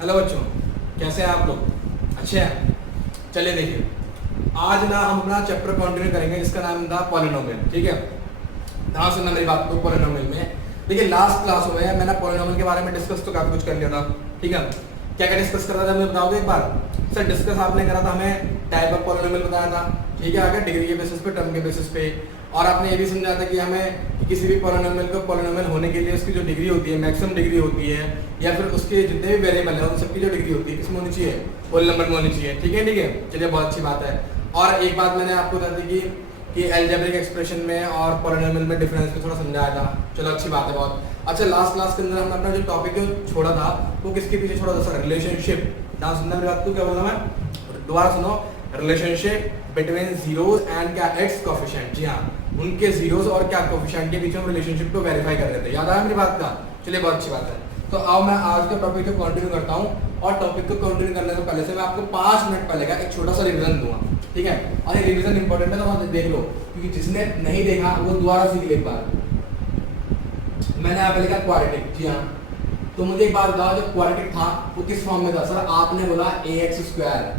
Hello बच्चों, कैसे हैं आप लोग? अच्छे हैं। चलिए देखिए, आज ना हम अपना चैप्टर कंटिन्यू करेंगे जिसका नाम था पॉलिनोमियल। ठीक है, ध्यान सुनना मेरी बात को। पॉलिनोमियल में देखिए, लास्ट क्लास में मैंने पॉलिनोमियल के बारे में डिस्कस तो काफी कुछ कर लिया था। ठीक है, क्या क्या डिस्कस कर रहा था मुझे बताओगे एक बार? सर डिस्कस आपने करा था, हमें टाइप ऑफ पॉलिनोमियल बताया था। ठीक है, आगे डिग्री के बेसिस पे, टर्म के बेसिस पे। और आपने ये भी समझाया था कि हमें किसी भी पॉलिनोमियल को पॉलिनोमियल होने के लिए उसकी जो डिग्री होती है, मैक्सिमम डिग्री होती है, या फिर उसके जितने भी वेरिएबल है उन सबकी जो डिग्री होती है किसमें होनी चाहिए? होल नंबर में होनी चाहिए। ठीक है, ठीक है, चलिए बहुत अच्छी बात है। और एक बात मैंने आपको बता दी कि अलजेब्रिक एक्सप्रेशन में और पॉलिनोमियल में डिफरेंस को थोड़ा समझाया था। चलो अच्छी बात है, बहुत अच्छा। लास्ट क्लास के अंदर हमने अपना जो टॉपिक छोड़ा था वो किसके पीछे छोड़ा था सर? रिलेशनशिप। ना सुनना मेरी बात को, क्या बोला मैं? दोबारा सुनो। रिलेशनशिप बिटवीन जीरोस एंड क्या एक्स कोफिशिएंट। जी हाँ, उनके जीरोस और क्या कोफिशिएंट के बीच में रिलेशनशिप को वेरीफाई कर रहे थे। याद आया मेरी बात का? चलिए बहुत अच्छी बात है। तो आओ मैं आज के टॉपिक को कंटिन्यू करता हूँ। और टॉपिक को कंटिन्यू करने से पहले से मैं आपको 5 मिनट पहले का एक छोटा सा रिवीजन दूंगा। ठीक है, और ये रिवीजन इंपॉर्टेंट है तो आप देख लो, क्योंकि जिसने नहीं देखा वो दोबारा सीख ले एक बार। मैंने यहाँ पे लिखा क्वाड्रेटिक। जी हाँ, तो मुझे एक बात बताओ, जो क्वाड्रेटिक था वो किस फॉर्म में था? सर आपने बोला ax²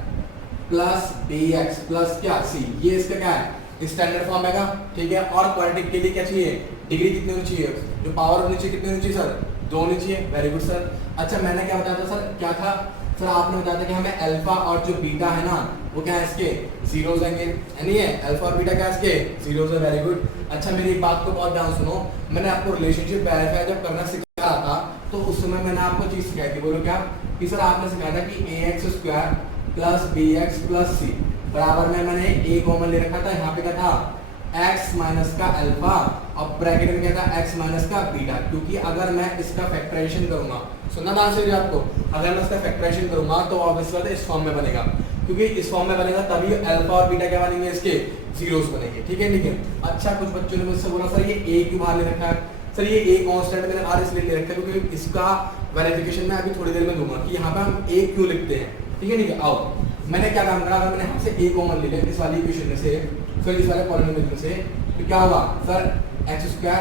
प्लस bx प्लस क्या c, ये इसका क्या है? स्टैंडर्ड फॉर्म है का। ठीक है, और क्वाड्रेटिक के लिए क्या चाहिए? डिग्री कितनी होनी चाहिए? जो पावर होनी चाहिए कितनी होनी चाहिए सर? 2 होनी चाहिए। Very good sir. अच्छा, मैंने क्या बताया था सर? क्या था सर? आपने बताया था कि हमें अल्फा और जो बीटा है ना वो क्या है? इसके जीरोस आएंगे, यानी है अल्फा और बीटा क्या है? इसके जीरोस है। Very good. अच्छा, मेरी बात को बहुत ध्यान सुनो। मैंने आपको रिलेशनशिप वेरीफाई जब करना सिखा रहा था तो उस समय मैंने आपको चीज सिखाई थी। बोलो क्या? कि सर आपने सिखाया था कि ax² plus bx plus c बराबर में मैंने a कॉमन ले रखा था। यहाँ पे क्या था? x माइनस का अल्फा और ब्रैकेट में क्या था? x माइनस का बीटा। क्योंकि अगर मैं इसका फैक्टराइजेशन करूंगा, सुनना ध्यान से आपको, अगर मैं इसका फैक्टराइजेशन करूंगा तो ऑब्वियसली बात है इस फॉर्म में बनेगा। क्योंकि इस फॉर्म में बनेगा तभी अल्फा और बीटा क्या बनेंगे? इसके जीरोस बनेंगे। ठीक है, ठीक है। अच्छा, कुछ बच्चों ने मुझसे बोला सर ये a क्यों बाहर ले रखा है? सर ये a कांस्टेंट मैंने बाहर इसलिए ले रखा है क्योंकि इसका वेरिफिकेशन मैं अभी थोड़ी देर में दूंगा कि यहाँ पे हम a क्यों लिखते हैं। ठीक है, ठीक है। आओ, मैंने क्या काम करा? अगर मैंने यहाँ से a कॉमन ले लिया इस वाली इक्वेशन में से, फिर इस वाले पॉलिनोमियल में से, तो क्या होगा sir? x²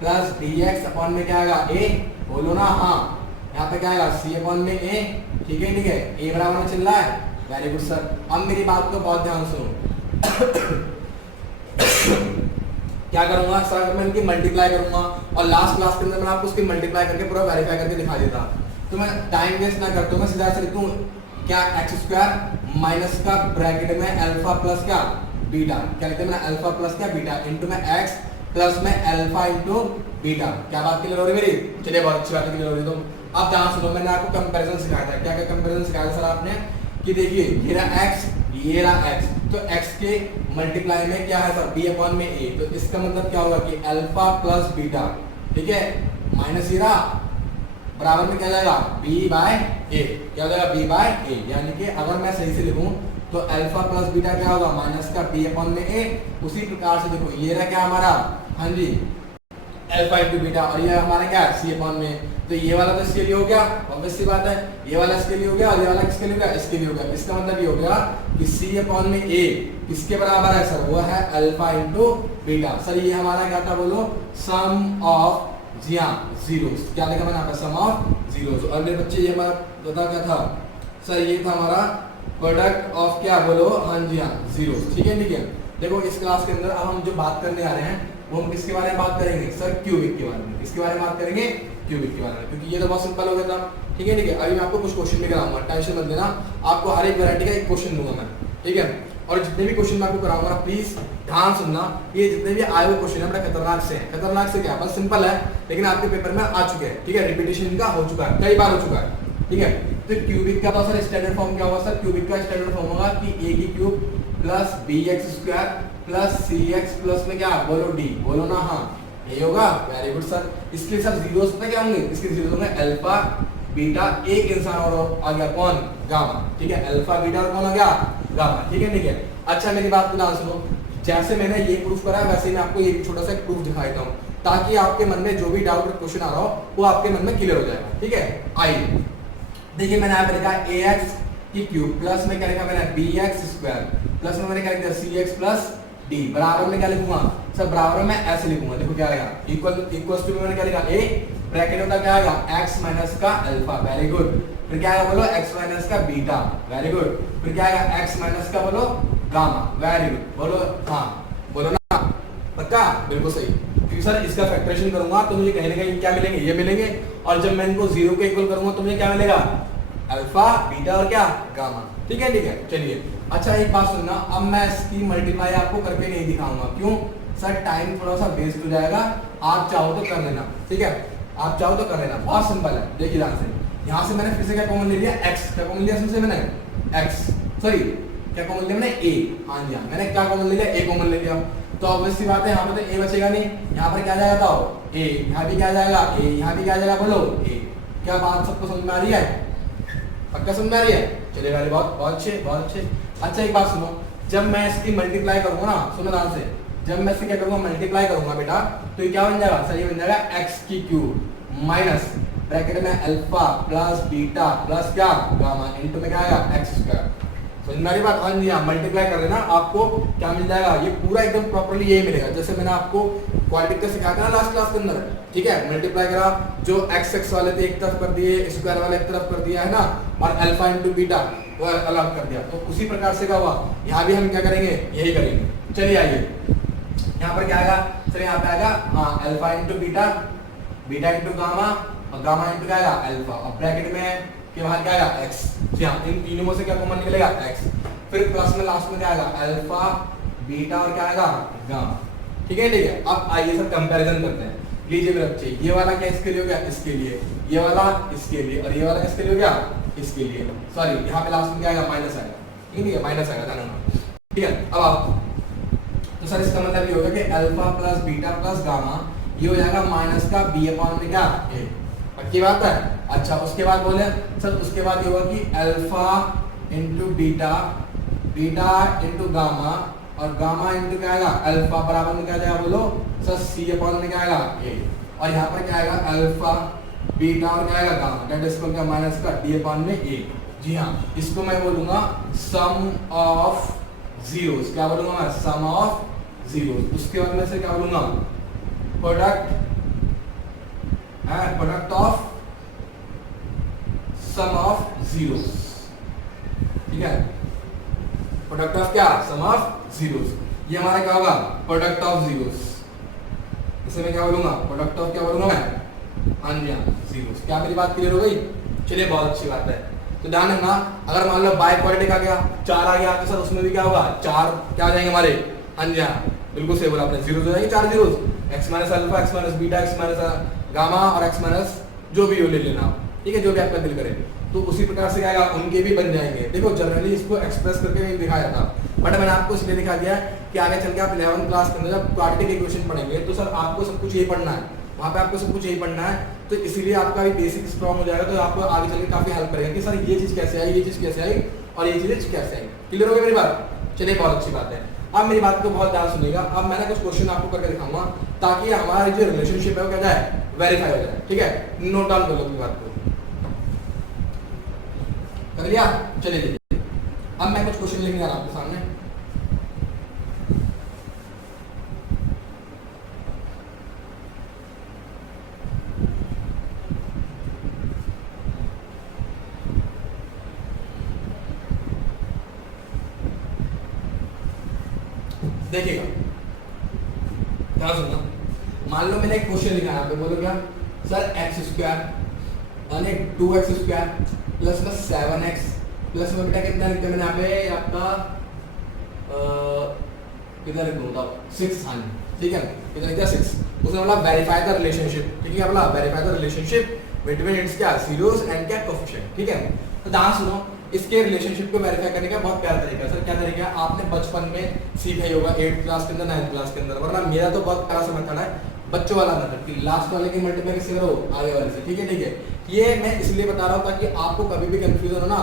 plus dx upon में क्या आएगा? a। बोलो ना हाँ। यहाँ पे क्या आएगा? c अपॉन में a। ठीक है, ठीक है। a बराबर में चल रहा है। Very good sir. अब मेरी बात को बहुत ध्यान सुनो। क्या करूंगा सर? मैं इनकी मल्टीप्लाई करूंगा और लास्ट क्लास के अंदर मैं आपको उसकी मल्टीप्लाई करके पूरा वेरीफाई करके दिखा देता। तो मैं टाइम वेस्ट ना करता हूं, मैं सीधा से लिखूं क्या? x² माइनस का ब्रैकेट में अल्फा प्लस क्या? बीटा। क्या लिखते हैं? मैंने अल्फा प्लस क्या? बीटा इंटू में x प्लस में अल्फा इंटू बीटा। क्या बात क्लियर हो रही मेरी? चलिए बहुत अच्छी बात क्लियर हो रही। तो अब ध्यान सुनो, मैंने आपको कंपैरिजन सिखाया था। क्या क्या कंपैरिजन सिखाया था सर आपने? कि देखिए ये रहा x, ये रहा x, तो x के मल्टीप्लाई में क्या है सर? b अपॉन में a। तो इसका मतलब क्या होगा कि अल्फा प्लस बीटा, ठीक है, माइनस ये रहा, बराबर में क्या जाएगा? b by a। क्या हो जाएगा? b by a। यानी कि अगर मैं सही से लिखूं तो अल्फा प्लस बीटा क्या होगा? माइनस का b अपॉन में a। उसी प्रकार से देखो ये रहा क्या हमारा? हाँ जी, अल्फा इंटू बीटा, और ये हमारा क्या है? c अपॉन में। तो ये वाला तो इसके लिए हो गया, ऑब्वियस सी बात है। ये वाला इसके लिए हो गया और ये वाला किसके लिए हो गया? इसके लिए हो गया। इसका मतलब ये हो गया कि c अपॉन में a किसके बराबर है सर? वो है अल्फा इंटू बीटा। सर ये हमारा क्या था? बोलो, सम ऑफ जी हाँ जीरोस। क्या लिखा मैंने यहाँ पे? Sum of zeros. और मेरे बच्चे ये हमारा बता क्या था सर? ये था हमारा प्रोडक्ट ऑफ क्या? बोलो हाँ जी हाँ, जीरोस। ठीक है, ठीक है। देखो इस क्लास के अंदर अब हम जो बात करने आ रहे हैं वो हम किसके बारे में बात करेंगे सर? क्यूबिक के बारे में। किसके बारे में बात करेंगे? क्यूबिक के बारे में, क्योंकि ये तो बहुत सिंपल हो गया था। ठीक है, ठीक है। अभी मैं आपको कुछ क्वेश्चन भी कराऊंगा, टेंशन मत लेना। आपको हर एक वैरायटी का एक क्वेश्चन दूंगा मैं। ठीक है, और जितने भी क्वेश्चन मैं आपको कराऊंगा प्लीज ध्यान सुनना। ये जितने भी आए हुए क्वेश्चन है बड़ा खतरनाक से हैं। खतरनाक से क्या? बस सिंपल है, लेकिन आपके पेपर में आ चुके हैं। ठीक है, रिपीटेशन इनका हो चुका है, कई बार हो चुका है। ठीक है, तो क्यूबिक का तो सर स्टैंडर्ड फॉर्म क्या होगा सर? क्यूबिक का स्टैंडर्ड फॉर्म होगा कि a की cube plus bx² plus cx plus में क्या? बोलो d। बोलो ना हाँ, यही होगा। Very good sir. इसके सर जीरोस पे क्या होंगे? इसके जीरोस होंगे अल्फा बीटा, एक इंसान और आ गया कौन? गामा। ठीक है, अल्फा बीटा और कौन आ गया? गामा। ठीक है, ठीक है। अच्छा, मेरी बात को ध्यान सुनो। जैसे मैंने ये प्रूफ करा वैसे मैं आपको ये छोटा सा प्रूफ दिखा देता हूँ, ताकि आपके मन में जो भी डाउट क्वेश्चन आ रहा हो वो आपके मन में क्लियर हो जाएगा। ठीक है, आइए देखिए, मैंने यहाँ पे लिखा ax की क्यूब प्लस में क्या लिखा मैंने? bx² प्लस में मैंने क्या लिखा? cx प्लस d बराबर में क्या लिखूंगा सर? बराबर में ऐसे लिखूंगा। देखो क्या आएगा? इक्वल टू में मैंने क्या लिखा? a ब्रैकेट में क्या आएगा? x माइनस का अल्फा। Very good. फिर क्या आएगा बोलो x माइनस का बीटा, वेरी गुड। फिर क्या आएगा x माइनस का बोलो गामा, वेरी गुड। बोलो हाँ, बोलो ना, पक्का, बिल्कुल सही। क्योंकि सर इसका फैक्टराइजेशन करूंगा तो मुझे कहीं ना कहीं क्या मिलेंगे, ये मिलेंगे, और जब मैं इनको 0 के इक्वल करूंगा तो मुझे क्या मिलेगा, अल्फा, बीटा और क्या, गामा। ठीक है, ठीक है, चलिए। अच्छा एक बात सुनना, अब मैं इसकी मल्टीप्लाई आपको करके नहीं दिखाऊंगा, क्यों सर, टाइम थोड़ा सा वेस्ट हो जाएगा। आप चाहो तो कर लेना, ठीक है, आप चाहो तो कर लेना, बहुत सिंपल है। देखिए ध्यान से, यहाँ से मैंने फिर से क्या कॉमन ले लिया, x, क्या कॉमन लिया इसमें से मैंने, x, सॉरी क्या कॉमन लिया मैंने, a, हाँ जी हाँ, मैंने क्या कॉमन ले लिया, a कॉमन ले लिया। तो ऑब्वियस सी बात है, यहाँ पे तो a बचेगा नहीं, यहाँ पर क्या जाएगा बताओ, a, यहाँ भी क्या जाएगा a, यहाँ भी क्या जाएगा बोलो a। क्या बात सबको समझ में आ रही है, पक्का समझ में आ रही है, चलेगा, बहुत बहुत अच्छे, बहुत अच्छे। अच्छा एक बात सुनो, जब मैं इसकी मल्टीप्लाई करूंगा ना, सुनो ध्यान से, जब मैं इससे क्या करूंगा, मल्टीप्लाई करूंगा बेटा, तो ये क्या बन जाएगा सर, ये बन जाएगा x की क्यूब माइनस ब्रैकेट में अल्फा प्लस बीटा प्लस क्या, गामा, इनटू में क्या आएगा x स्क्वायर। समझ में आ रही बात, हाँ जी हाँ, मल्टीप्लाई कर देना, आपको क्या मिल जाएगा, ये पूरा एकदम प्रॉपर्ली यही मिलेगा, जैसे मैंने आपको क्वाड्रेटिक का सिखाया था ना लास्ट क्लास के अंदर, ठीक है। मल्टीप्लाई करा, जो x वाले थे एक तरफ कर दिए, स्क्वायर वाले एक तरफ कर दिया है ना, और अल्फा इंटू बीटा वो अलग कर दिया, तो उसी प्रकार से क्या हुआ, यहाँ भी हम क्या करेंगे, यही करेंगे। चलिए आइए, यहाँ पर क्या आएगा सर, यहाँ पे आएगा हाँ alpha into beta, beta into gamma, और गामा इंटू क्या आएगा अल्फा, और ब्रैकेट में के बाहर क्या आएगा x। जी हाँ, इन तीनों में से क्या कॉमन निकलेगा x, फिर प्लस में लास्ट में क्या आएगा अल्फा, बीटा और क्या आएगा गामा। ठीक है, ठीक है। अब आइए सर कंपैरिजन करते हैं। लीजिए मेरे बच्चे, ये वाला क्या इसके लिए हो गया, इसके लिए, ये वाला इसके लिए, और ये वाला किसके लिए हो गया, इसके लिए, सॉरी यहाँ पे लास्ट में क्या आएगा माइनस आएगा, ठीक है, माइनस आएगा ना, ठीक है। अब आप तो सर इसका मतलब ये होगा कि alpha plus beta plus gamma, ये हो जाएगा माइनस का b अपॉन में क्या a, पक्की बात है। अच्छा उसके बाद बोले सर, उसके बाद ये होगा कि alpha into beta, beta into gamma, और गामा इंटू क्या आएगा अल्फा, बराबर में क्या जाएगा बोलो सर c अपॉन में क्या आएगा a, और यहाँ पर क्या आएगा अल्फा बीटा और क्या आएगा गामा, दैट इज क्या माइनस का d अपॉन में a। जी हाँ, इसको मैं बोलूंगा सम ऑफ जीरोस, क्या बोलूंगा मैं, सम ऑफ जीरोस। उसके बाद में से क्या बोलूंगा, product product of sum of zeros, ठीक है, प्रोडक्ट ऑफ क्या, सम ऑफ जीरोस। ये हमारा क्या होगा, प्रोडक्ट ऑफ जीरोस। इसे मैं क्या बोलूंगा, प्रोडक्ट ऑफ क्या बोलूंगा मैं, हाँ जी हाँ जीरोस। क्या मेरी बात क्लियर हो गई, चलिए बहुत अच्छी बात है। तो ध्यान रखना, अगर मान लो बाय क्वाड्रेटिक आ गया, 4 आ गया, तो सर उसमें भी क्या होगा, 4 क्या आ जाएंगे हमारे, हाँ जी हाँ बिल्कुल सही बोला आपने, जीरोस हो जाएंगे, 4 zeros, x minus alpha, x minus beta, x minus gamma और x माइनस जो भी हो ले लेना, ठीक है, जो भी आपका दिल करे। तो उसी प्रकार से क्या आएगा, उनके भी बन जाएंगे। देखो जनरली इसको एक्सप्रेस करके नहीं दिखाया था, बट मैंने आपको इसलिए दिखा दिया कि आगे चल के आप 11th क्लास के अंदर जब क्वाड्रेटिक इक्वेशन पढ़ेंगे तो सर आपको सब कुछ यही पढ़ना है, वहाँ पे आपको सब कुछ यही पढ़ना है, तो इसीलिए आपका भी बेसिक स्ट्रॉन्ग हो जाएगा, तो आपको आगे चल के काफी हेल्प करेगा कि सर ये चीज कैसे आई, ये चीज कैसे आई और ये चीज कैसे आई। क्लियर हो गया मेरी बात, चलिए बहुत अच्छी बात है। अब मेरी बात को बहुत ध्यान सुनिएगा, अब मैंने कुछ क्वेश्चन आपको करके दिखाऊंगा ताकि हमारी जो रिलेशनशिप है वो क्या जाए, वेरीफाई हो जाए, ठीक है। नोट डाउन कर लो अपनी बात को, कर लिया, चलिए। अब मैं कुछ क्वेश्चन लेके आ रहा हूं आपके सामने, देखिएगा, ध्यान सुनना। मान लो मैंने एक क्वेश्चन लिखा है, बोलो क्या सर, एक्स स्क्वायर और 2x स्क्वायर प्लस में 7x प्लस में बेटा कितना लिखते हैं मैंने यहाँ पे आपका कितना लिख दूँ बताओ, 6, हाँ ठीक है, कितना लिखा 6। उसने बोला वेरीफाई द रिलेशनशिप, ठीक है, बोला verify the relationship between its क्या जीरोस एंड क्या कोएफिशिएंट, ठीक है। तो ध्यान सुनो, इसके रिलेशनशिप को वेरीफाई करने का बहुत प्यारा तरीका है। सर क्या तरीका है, आपने बचपन में सीखा ही होगा 8th क्लास के अंदर, 9th क्लास के अंदर, वरना मेरा तो बहुत प्यारा सा मेथड है बच्चों वाला मेथड कि लास्ट वाले की मल्टीप्लाई किससे करो, आगे वाले से, ठीक है, ठीक है। ये मैं इसलिए बता रहा हूँ ताकि आपको कभी भी कंफ्यूजन हो ना,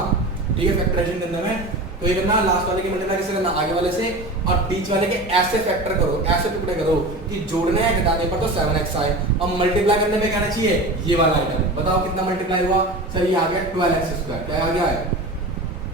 ठीक है, फैक्टराइजेशन के अंदर में, तो ये करना लास्ट वाले की मल्टीप्लाई किससे करना, आगे वाले से, और बीच वाले के ऐसे फैक्टर करो, ऐसे टुकड़े करो कि जोड़ने या घटाने पर तो 7x आए, और मल्टीप्लाई करने में क्या आना चाहिए, ये वाला आइटम। बताओ कितना मल्टीप्लाई हुआ, सर ये आ गया 12x स्क्वायर, क्या आ गया है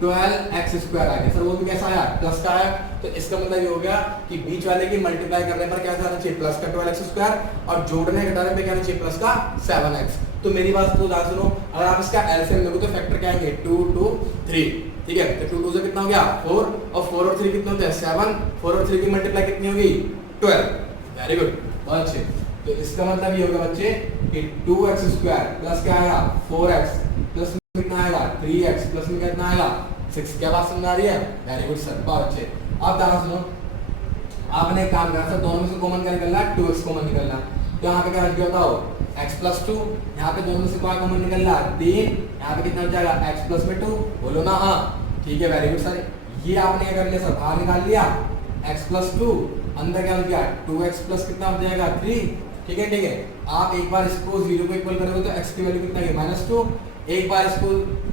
12x स्क्वायर आ गया, सर वो भी कैसा आया, प्लस का आया। तो इसका मतलब ये हो गया कि बीच वाले की मल्टीप्लाई करने पर क्या आना चाहिए, प्लस का 12x स्क्वायर, और जोड़ने घटाने पे क्या आना चाहिए, प्लस का 7x। तो मेरी बात तो ध्यान सुनो, अगर आप इसका एलसीएम लोगे तो फैक्टर क्या आएंगे 2 2 3, ठीक है। तो 2 2 से कितना हो गया 4, और 4 और 3 कितने होते हैं 7, 4 और 3 की मल्टीप्लाई कितनी होगी 12। वेरी गुड, बहुत अच्छे। तो इसका मतलब ये होगा बच्चे कि 2x² प्लस क्या आएगा 4x प्लस में कितना आएगा 3x प्लस में कितना आएगा 6। क्या बात समझ आ रही है? वेरी गुड सर, बहुत अच्छे। अब ध्यान सुनो, आपने एक काम करना सर, दोनों में से कॉमन क्या निकलना है 2x कॉमन निकलना। तो यहाँ पे क्या रख दिया बताओ x प्लस 2, यहाँ पे दोनों में से क्या कॉमन निकलना 3, यहाँ पे कितना हो जाएगा x प्लस में 2, बोलो ना हाँ, ठीक है वेरी गुड सर। ये आपने क्या कर लिया सर, बाहर निकाल लिया x प्लस 2, अंदर क्या हो गया 2x प्लस कितना हो जाएगा 3, ठीक है ठीक है। आप एक बार इसको 0 को इक्वल करोगे तो x की वैल्यू कितना है -2, एक बार इसको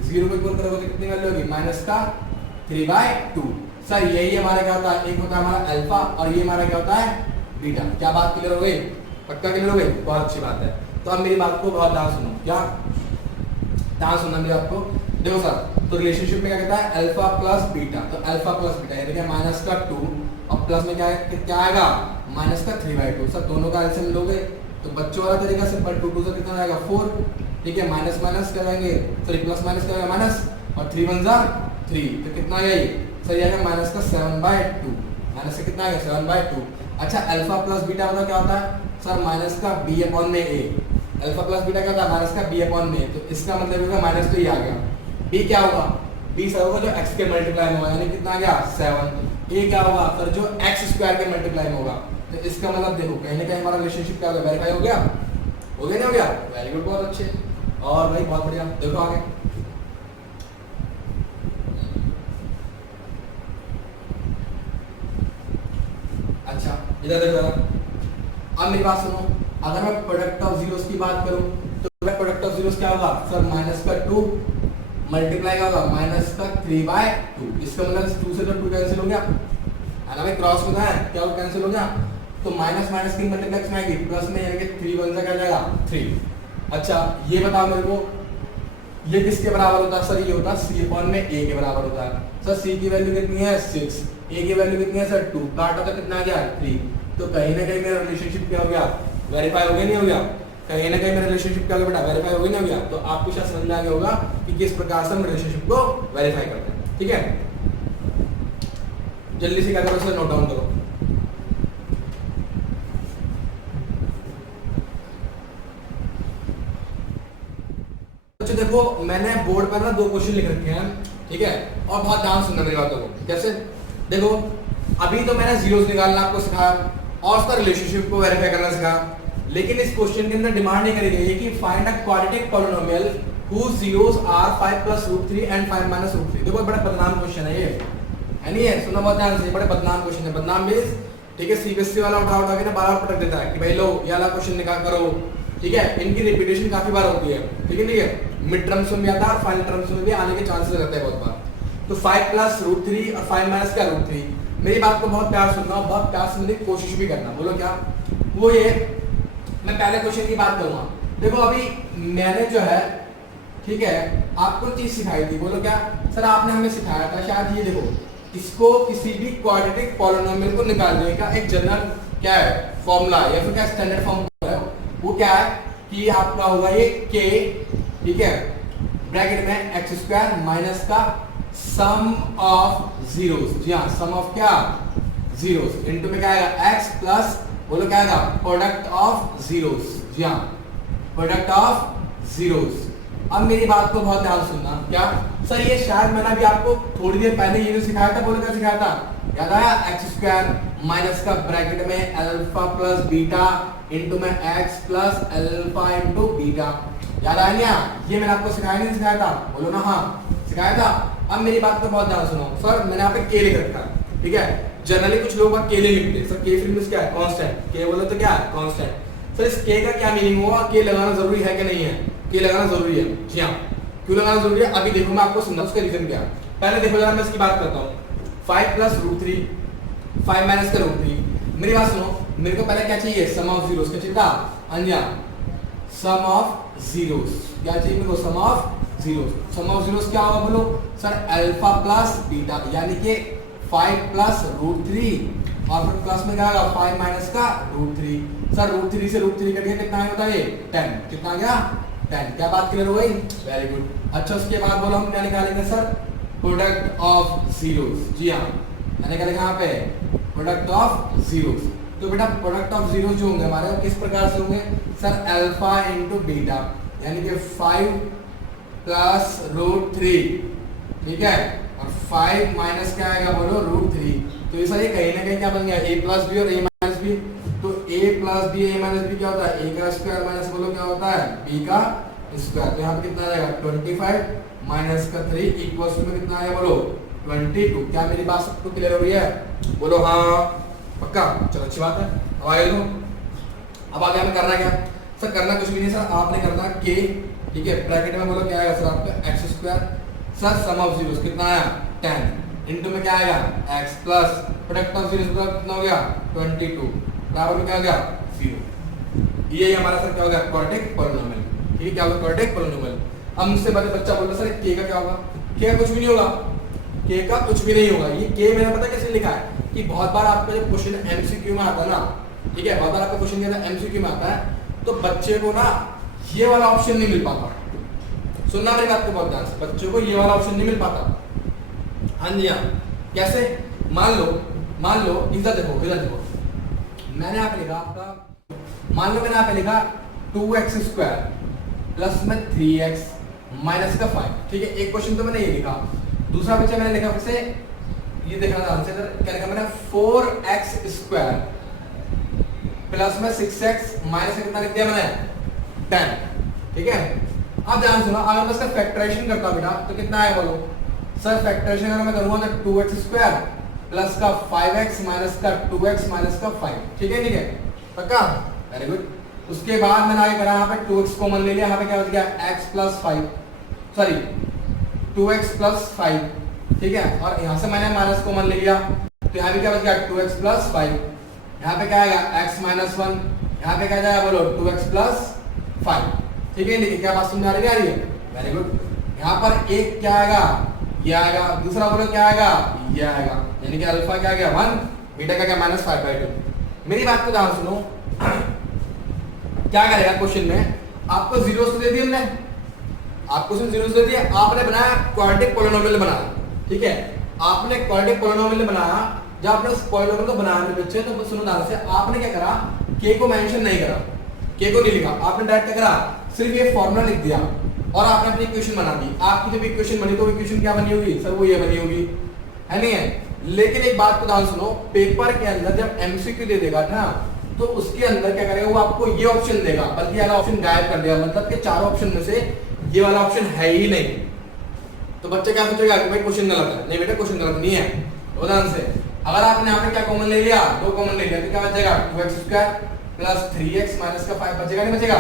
0 को इक्वल करोगे तो कितनी वैल्यू होगी -3/2। सर यही हमारा क्या होता है, एक होता है हमारा अल्फा और ये हमारा क्या होता है बीटा। क्या बात क्लियर हो गई? पक्का क्लियर हो गई? बहुत अच्छी बात है। तो अब मेरी बात को बहुत ध्यान सुनो, क्या ध्यान सुनना मेरी बात को। देखो सर, तो रिलेशनशिप में क्या कहता है अल्फा प्लस बीटा, तो अल्फा प्लस बीटा यानी क्या -2 और प्लस में क्या आएगा -3/2। सर दोनों का एलसीएम लोगे तो बच्चों वाला तरीका सिंपल, 2 2 से कितना आएगा 4, ठीक है, माइनस माइनस करेंगे सॉरी प्लस माइनस करेंगे माइनस, और 3 1 जा 3, तो कितना आएगा ये सर ये आएगा -7/2, माइनस से कितना आएगा 7/2। अच्छा अल्फा प्लस बीटा मतलब क्या होता है सर माइनस का b/a, अल्फा प्लस बीटा क्या होता है माइनस का b/a। तो इसका मतलब होगा माइनस तो ये आ गया, b क्या होगा b सर होगा जो x के मल्टीप्लाई में होगा यानी कितना आ गया 7, a क्या होगा सर जो x² के मल्टीप्लाई में होगा। तो इसका मतलब देखो कहीं ना कहीं हमारा रिलेशनशिप क्या हो गया, वेरीफाई हो गया, हो गया ना, हो गया, वेरी गुड, बहुत अच्छे। और भाई बहुत बढ़िया, देखो आगे अच्छा इधर देखो, अब मेरी बात सुनो, अगर मैं प्रोडक्ट ऑफ जीरोस की बात करूं तो प्रोडक्ट ऑफ जीरोस क्या होगा सर -2 मल्टीप्लाई क्या होगा -3/2। इसका मतलब 2 से तो 2 कैंसिल हो गया है ना भाई, क्रॉस में है क्या वो कैंसिल हो गया, तो माइनस माइनस की मल्टीप्लाई में आएगी प्लस में यानी कि 3 1 से क्या जाएगा 3। अच्छा ये बताओ मेरे को ये किसके बराबर होता है सर, ये होता है c/a के बराबर होता है। सर c की वैल्यू कितनी है 6, a की वैल्यू कितनी है सर 2, काटा तो कितना आ गया 3। तो कहीं ना कहीं मेरा रिलेशनशिप क्या हो गया, वेरीफाई हो गया नहीं हो गया, कहीं ना कहीं मेरा रिलेशनशिप क्या हो गया बेटा, वेरीफाई हो गया नहीं हो गया। तो आपको शायद समझ में आ गया होगा कि किस प्रकार से हम रिलेशनशिप को वेरीफाई करते हैं, ठीक है। जल्दी से क्या करो सर, नोट डाउन करो। अच्छा देखो मैंने बोर्ड पर ना 2 क्वेश्चन लिख रखे हैं, ठीक है, और बहुत ध्यान सुनना मेरी बातों को। कैसे देखो, अभी तो मैंने जीरोस निकालना आपको सिखाया और उसका रिलेशनशिप को वेरीफाई करना सिखाया, लेकिन इस क्वेश्चन के अंदर डिमांड नहीं करी गई है कि find a quadratic polynomial whose zeros are 5 + √3 and 5 - √3। देखो बड़ा बदनाम क्वेश्चन है ये, है नहीं है, सुना बहुत ध्यान से, बड़े बदनाम क्वेश्चन है। बदनाम मींस ठीक है, सीबीएसई वाला उठा के ना बार-बार पटक देता है कि भाई लो ये वाला क्वेश्चन निकाल करो, ठीक है। इनकी रिपीटेशन काफी बार होती है, ठीक है, ठीक है, मिड टर्म्स में भी आता है और फाइनल टर्म्स में भी आने के चांसेस रहते हैं बहुत बार। तो 5 + √3 और 5 - क्या √3। मेरी बात को बहुत प्यार सुनना और बहुत प्यार सुनने की कोशिश भी करना। बोलो क्या, वो ये मैं पहले क्वेश्चन की बात करूंगा। देखो अभी मैंने जो है ठीक है आपको चीज सिखाई थी, बोलो क्या सर, आपने हमें सिखाया था शायद ये देखो, इसको किसी भी क्वाड्रेटिक पॉलिनोमियल को निकालने का एक जनरल क्या है फॉर्मूला या फिर क्या स्टैंडर्ड फॉर्मूला है, वो क्या है कि आपका होगा ये k, ठीक है, ब्रैकेट में x² माइनस का सम ऑफ जीरोस, जी हाँ सम ऑफ क्या जीरोस, इनटू में क्या आएगा x प्लस बोलो क्या आएगा प्रोडक्ट ऑफ जीरोस, जी हाँ प्रोडक्ट ऑफ जीरोस। अब मेरी बात को बहुत ध्यान सुनना, क्या सर ये शायद मैंने अभी आपको थोड़ी देर पहले ये जो सिखाया था, बोलो क्या सिखाया था, याद आया, x² माइनस का ब्रैकेट में अल्फा प्लस बीटा इनटू में x plus alpha into beta, याद आया नहीं? ये मैंने आपको सिखाया नहीं सिखाया था, बोलो ना हाँ सिखाया था। अब मेरी बात को बहुत ध्यान सुनो, सर मैंने यहाँ पे k लिख रखा है, ठीक है, जनरली कुछ लोग k लिखते हैं, सर k फिर मींस क्या है कांस्टेंट, k बोले तो क्या है कांस्टेंट। सर इस k का क्या मीनिंग होगा, k लगाना जरूरी है कि नहीं है, k लगाना जरूरी है, जी हाँ क्यों लगाना जरूरी है अभी देखो मैं आपको समझाऊं उसका रीजन क्या है। पहले देखो जरा मैं इसकी बात करता हूँ, 5 + √3 5 - का √3। मेरी बात सुनो, मेरे को पहले क्या चाहिए सम ऑफ जीरोस, क्या चाहिए था अंजा सम ऑफ जीरोस, क्या चाहिए मेरे को sum of zeros. Sum of zeros क्या होगा बोलो सर अल्फा प्लस बीटा यानी कि 5 + √3 और फिर प्लस में क्या आएगा 5 - का √3। सर √3 से √3 कट गया कितना होता है ये 10, कितना आ गया 10। क्या बात क्लियर हो गई? Very good. अच्छा उसके बाद बोलो हम क्या निकालेंगे सर? Product of zeros. जी हाँ, मैंने क्या लिखा यहाँ पे? Product of zeros. तो बेटा प्रोडक्ट ऑफ जीरो जो होंगे हमारे वो किस प्रकार से होंगे सर? अल्फा इंटू बीटा, यानी कि 5 प्लस रूट 3, ठीक है, और 5 माइनस क्या आएगा बोलो? रूट 3। तो ये सर ये कहीं ना कहीं क्या बन गया? a प्लस बी और a माइनस बी। तो a plus b a minus b क्या होता है? a का स्क्वायर माइनस बोलो क्या होता है? b का स्क्वायर। तो यहाँ पे कितना आ जाएगा? 25 माइनस का 3 इक्वल्स में कितना आएगा बोलो? 22। क्या मेरी बात सबको क्लियर हो रही है? बोलो हाँ पक्का। चलो अच्छी बात है। अब आगे लो, अब आगे हमें करना क्या सर? करना कुछ भी नहीं सर, आपने करना k, ठीक है, ब्रैकेट में बोलो क्या आएगा सर आपका? X square. Sir sum of zeros कितना आया? 10 इनटू में क्या आएगा? x plus product of zeros कितना हो गया? 22 बराबर में क्या हो गया? 0। ये हमारा सर क्या हो गया? Quadratic polynomial. ठीक है, क्या होगा? Quadratic polynomial. अब मुझसे बच्चा बोल रहा सर k का क्या होगा? k का कुछ भी नहीं होगा, k का कुछ भी नहीं होगा। ये k मैंने पता कैसे लिखा है कि बहुत बार आपका जब क्वेश्चन एमसीक्यू में आता है ना, ठीक है, बहुत बार आपका क्वेश्चन क्या एमसीक्यू में आता है तो बच्चे को ना ये वाला ऑप्शन नहीं मिल पाता। सुनना मेरी बात को बहुत ध्यान से, बच्चों को ये वाला ऑप्शन नहीं मिल पाता। हाँ जी हाँ, कैसे? मान लो इधर देखो, मैंने यहाँ पे लिखा आपका, मान लो मैंने यहाँ पे लिखा 2x स्क्वायर प्लस में 3x माइनस का 5, ठीक है, एक क्वेश्चन तो मैंने ये लिखा। दूसरा बच्चा मैंने लिखा फिर से, ये देखना ध्यान से, क्या लिखा मैंने? 4x स्क्वायर प्लस में 6x माइनस कितना लिख दिया मैंने? 10, ठीक है। अब ध्यान सुनो, अगर मैं इसका फैक्टराइजेशन करता बेटा तो कितना आएगा बोलो सर? फैक्टराइजेशन अगर मैं करूंगा तो 2x स्क्वायर प्लस का 5x माइनस का 2x माइनस का 5, ठीक है, पक्का? Very good. उसके बाद मैंने आगे करा यहाँ पे 2x कॉमन ले लिया, यहाँ पे क्या बच गया? x plus 5, sorry 2x plus 5, ठीक है, और यहाँ से मैंने माइनस कॉमन ले लिया तो यहाँ पे क्या बच गया? 2x plus 5। यहाँ पे क्या आएगा? x माइनस 1, यहाँ पे क्या जाएगा बोलो? 2x प्लस 5, ठीक है। देखिए क्या बात समझ आ रही है? Very good. यहाँ पर एक क्या आएगा? ये आएगा, दूसरा बोलो क्या आएगा? ये आएगा, यानी कि अल्फा क्या आ गया? 1, बीटा क्या गया? -5/2। मेरी बात को ध्यान सुनो, क्या करेगा क्वेश्चन में? आपको जीरो से दे दिया हमने, आपको सिर्फ जीरो से दे दिया, आपने बनाया क्वाड्रेटिक पॉलिनोमियल बनाया, ठीक है, आपने क्वाड्रेटिक पॉलिनोमियल बनाया। जब आपने उस पॉलिनोमियल को बनाया मेरे बच्चे तो सुनो ध्यान से, आपने क्या करा? k को मेंशन नहीं करा, k को नहीं लिखा, आपने डायरेक्ट क्या करा? सिर्फ ये फॉर्मूला लिख दिया और आपने अपनी इक्वेशन बना दी। आपकी जब इक्वेशन बनी तो इक्वेशन क्या बनी होगी सर? वो ये बनी होगी, है नहीं है? लेकिन एक बात को ध्यान सुनो, पेपर के अंदर जब एमसीक्यू दे देगा ना तो उसके अंदर क्या करेगा? वो आपको ये ऑप्शन देगा, बल्कि वाला ऑप्शन गायब कर देगा, मतलब कि चारों ऑप्शन में से ये वाला ऑप्शन है ही नहीं। तो बच्चे क्या सोचेगा कि भाई क्वेश्चन गलत है? नहीं बेटा, क्वेश्चन गलत नहीं है। तो ध्यान से, अगर आपने यहाँ पे क्या कॉमन ले लिया? 2 कॉमन ले लिया तो क्या बचेगा? 2x square plus 3x minus का 5 बचेगा, नहीं बचेगा?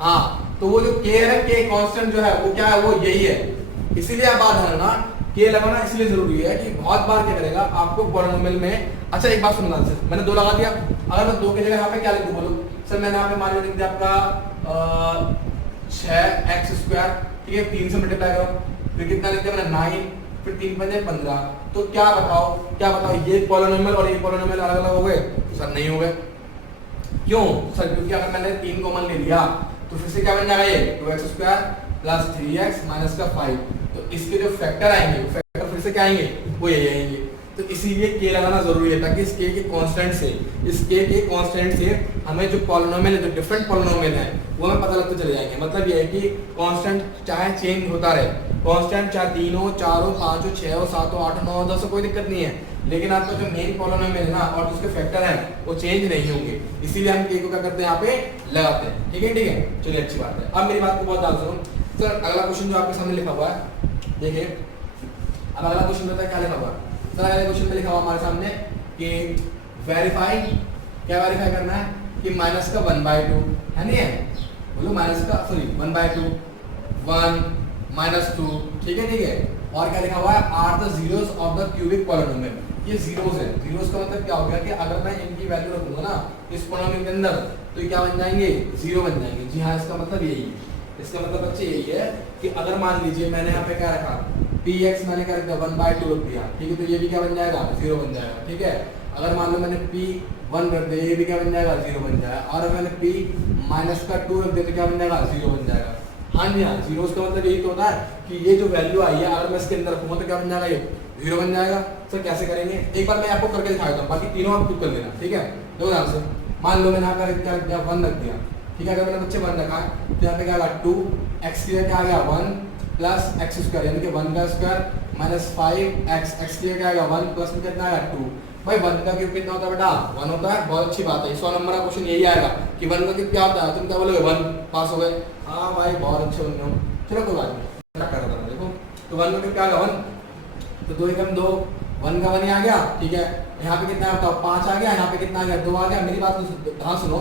हाँ, तो वो जो k है ना, k कांस्टेंट जो है वो क्या है? वो यही है। इसीलिए आप बात है ना, k लगाना इसलिए जरूरी है कि बहुत बार क्या करेगा आपको पॉलिनोमियल में। अच्छा एक बात सुनना से, मैंने 2 लगा दिया, अगर मैं 2 की जगह यहाँ पे क्या लिख दूं बोलो सर? मैंने यहाँ पे मान लो लिख दिया आपका 6x स्क्वायर, ठीक है, 3 से मल्टीप्लाई करो, फिर कितना लिख दिया मैंने? 9, फिर 3 5 15। तो क्या बताओ ये पॉलिनोमियल और ये पॉलिनोमियल अलग अलग हो गए? सर नहीं हो गए। क्यों सर? क्योंकि अगर मैंने 3 कॉमन ले लिया तो फिर से क्या बन जाएगा? ये 2x square plus 3x minus का 5। तो इसके जो फैक्टर आएंगे वो फैक्टर फिर से क्या आएंगे? वो यही आएंगे। तो इसीलिए k लगाना जरूरी है, ताकि इस k के कांस्टेंट से हमें जो पॉलिनोमियल है, जो डिफरेंट पॉलिनोमियल है, वो हमें पता लगते चले जाएंगे। मतलब ये है कि कांस्टेंट चाहे चेंज होता रहे, कांस्टेंट चाहे 3 हो, 4 हो, 5 हो, 6 हो, 7 हो, 8 हो, 9 हो, 10 हो, कोई दिक्कत नहीं है, लेकिन आपका जो मेन पॉलिनोमियल है ना और उसके फैक्टर है वो चेंज नहीं होंगे। इसीलिए हम k को क्या करते हैं? यहाँ पे लगाते हैं, ठीक है। चलिए अच्छी बात है। अब मेरी बात को बहुत ध्यान सुनो सर। अगला क्वेश्चन जो आपके सामने लिखा हुआ है, देखिए, अब अगला क्वेश्चन बताया क्या लिखा हुआ है सर? अगले क्वेश्चन में लिखा हुआ हमारे सामने कि वेरीफाई, क्या वेरीफाई करना है? कि माइनस का 1/2 है, नहीं है? बोलो माइनस का, सॉरी 1/2, 1 -2, ठीक है। और क्या लिखा हुआ है? Are the zeros of the cubic polynomial. ये जीरोस है। जीरोस का मतलब क्या हो गया कि अगर मैं इनकी वैल्यू रखूंगा ना इस पॉलिनोमियल के अंदर तो ये क्या बन जाएंगे? 0 बन जाएंगे। जी हाँ, इसका मतलब यही है। इसका मतलब बच्चे यही है कि अगर मान लीजिए मैंने यहाँ पे क्या रखा, px मैंने क्या रखा 1/2 रख दिया, ठीक है, तो ये भी क्या बन जाएगा? 0 बन जाएगा, ठीक है। अगर मान लो मैंने p 1 रख दे, ये भी क्या बन जाएगा 0 बन जाएगा। और अगर मैंने p माइनस का 2 रख दे तो क्या बन जाएगा 0 बन जाएगा। हाँ जी हाँ, जीरो का मतलब यही तो होता है कि ये जो वैल्यू आई है अगर मैं इसके अंदर रखूंगा तो क्या बन जाएगा, ये 0 बन जाएगा। सर कैसे करेंगे, एक बार मैं आपको करके दिखा देता हूँ, बाकी तीनों आप खुद कर लेना, ठीक है। दो ध्यान से, मान लो मैंने यहाँ क्या रख दिया 1 रख दिया, ठीक है। अगर मैंने बच्चे 1 रखा है तो यहाँ पे क्या आएगा 2, एक्स की क्या आ गया 1 प्लस एक्स स्क्वायर यानी कि 1 का स्क्वायर माइनस 5x, एक्स की क्या आएगा 1 प्लस में कितना आएगा 2। भाई 1 का क्यूब कितना होता है बेटा 1 होता है, बहुत अच्छी बात है। 100 नंबर का क्वेश्चन यही आएगा कि 1 का क्यूब क्या होता है, तुम क्या बोलोगे 1, पास हो गए। हाँ भाई बहुत अच्छे बन गए। चलो कोई बात नहीं, क्या कर रहा था देखो, तो 1 का क्यूब क्या आएगा 1, तो 2 एकम 2, 1 का 1 ही आ गया, ठीक है। यहाँ पे कितना आता है 5 आ गया, यहाँ पे कितना आ गया 2 आ गया। मेरी बात ध्यान सुनो,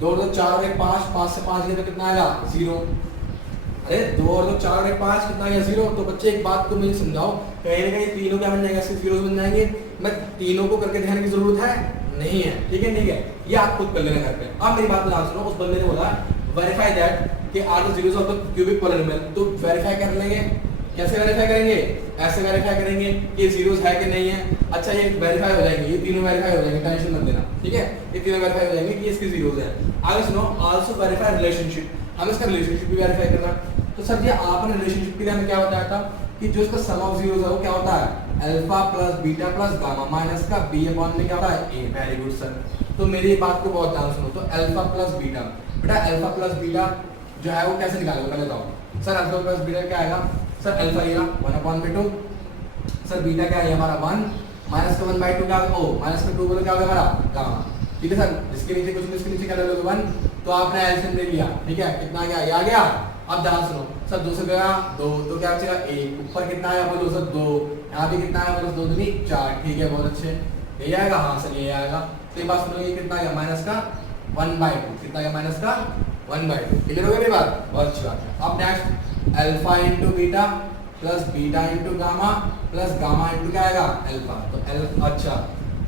2 और 2 4 और 1 5, 5 से 5 गया तो कितना आएगा 0। अरे 2 और 2 4 और 1 5 कितना आएगा 0। तो बच्चे एक बात तो मुझे समझाओ, कहीं ना कहीं तीनों क्या बन जाएगा, सिर्फ जीरो बन जाएंगे। मैं तीनों को करके दिखाने की जरूरत है नहीं है, ठीक है ठीक है, ये आप खुद कर लेना घर पे। अब मेरी बात ध्यान सुनो, उस बंदे ने बोला वेरीफाई दैट कि are the zeros of the cubic polynomial, तो वेरीफाई कर लेंगे। कैसे वेरीफाई करेंगे, ऐसे वेरीफाई करेंगे कि जीरोस है कि नहीं है। अच्छा ये वेरीफाई हो जाएंगे, ये तीनों वेरीफाई हो जाएंगे, टेंशन मत लेना, ठीक है। ये तीनों वेरीफाई हो जाएंगे कि इसकी जीरोस है। आगे सुनो, आल्सो वेरीफाई रिलेशनशिप, हम इसका रिलेशनशिप भी वेरीफाई करना। तो सर ये आपने रिलेशनशिप के लिए हमें क्या बताया था कि जो इसका सम ऑफ जीरोस है वो क्या होता है alpha plus beta plus gamma minus का b अपॉन में क्या होता है a। वेरी गुड सर, तो मेरी बात को बहुत ध्यान सुनो। तो अल्फा प्लस बीटा, बेटा अल्फा प्लस बीटा जो है वो कैसे निकालोगे पहले बताओ। सर अल्फा प्लस बीटा क्या आएगा, सर अल्फा ये 1 अपॉन में 2, सर बीटा क्या है हमारा 1 माइनस का 1/2 क्या होगा, ओ माइनस का 2 बोलो क्या होगा हमारा गामा, ठीक है सर। इसके नीचे कुछ इसके नीचे क्या ले लोगे 1, तो आपने एलसीएम ले लिया, ठीक है। कितना आ गया, ये आ गया। अब ध्यान सुनो, सर 2 से गया 2 तो क्या बचेगा 1, ऊपर कितना आया बोलो सर 2, यहाँ भी कितना आया बोलो 2 दूनी 4, ठीक है बहुत अच्छे, ये आएगा। हाँ सर ये आएगा। तो ये बात सुनो, ये कितना आ गया माइनस का 1/2, कितना आ गया माइनस का 1/2, क्लियर हो गया मेरी बात, बहुत अच्छी बात है। अब next alpha into beta plus beta into gamma plus gamma into क्या आएगा अल्फा, तो अच्छा